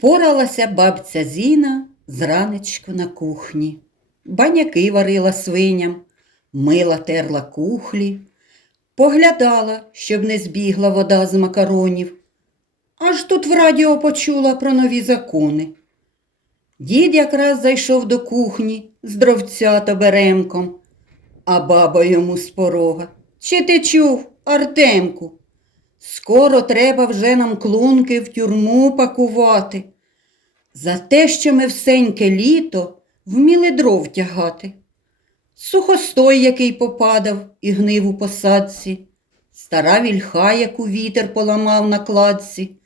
Поралася бабця Зіна зранечку на кухні, баняки варила свиням, мила терла кухлі, поглядала, щоб не збігла вода з макаронів. Аж тут в радіо почула про нові закони. Дід якраз зайшов до кухні з дровця та беремком, а баба йому з порога. Чи ти чув, Артемку? Скоро треба вже нам клунки в тюрму пакувати. За те, що ми всеньке літо вміли дров тягати. Сухостой, який попадав і гнив у посадці, стара вільха, яку вітер поламав на кладці,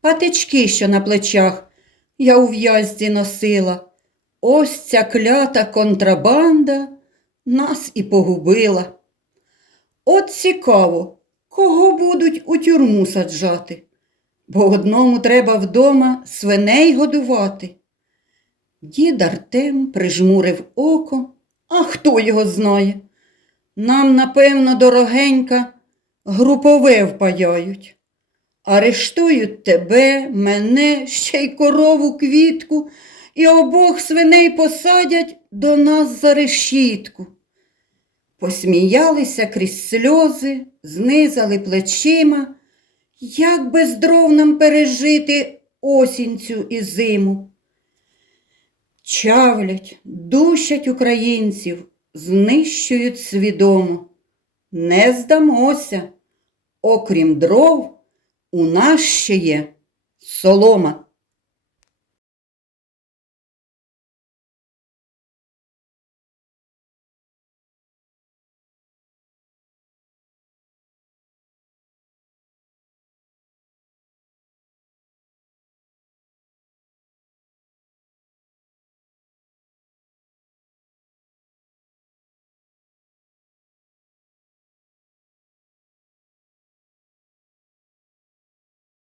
патички, що на плечах я у в'язді носила. Ось ця клята контрабанда нас і погубила. От цікаво, кого будуть у тюрму саджати, бо одному треба вдома свиней годувати. Дід Артем прижмурив око, а хто його знає. Нам, напевно, дорогенька, групове впаяють. Арештують тебе, мене, ще й корову квітку, і обох свиней посадять до нас за решітку. Посміялися крізь сльози, знизали плечима. Як без дров нам пережити осінь цю і зиму? Чавлять, душать українців, знищують свідомо. Не здамося, окрім дров, у нас ще є солома.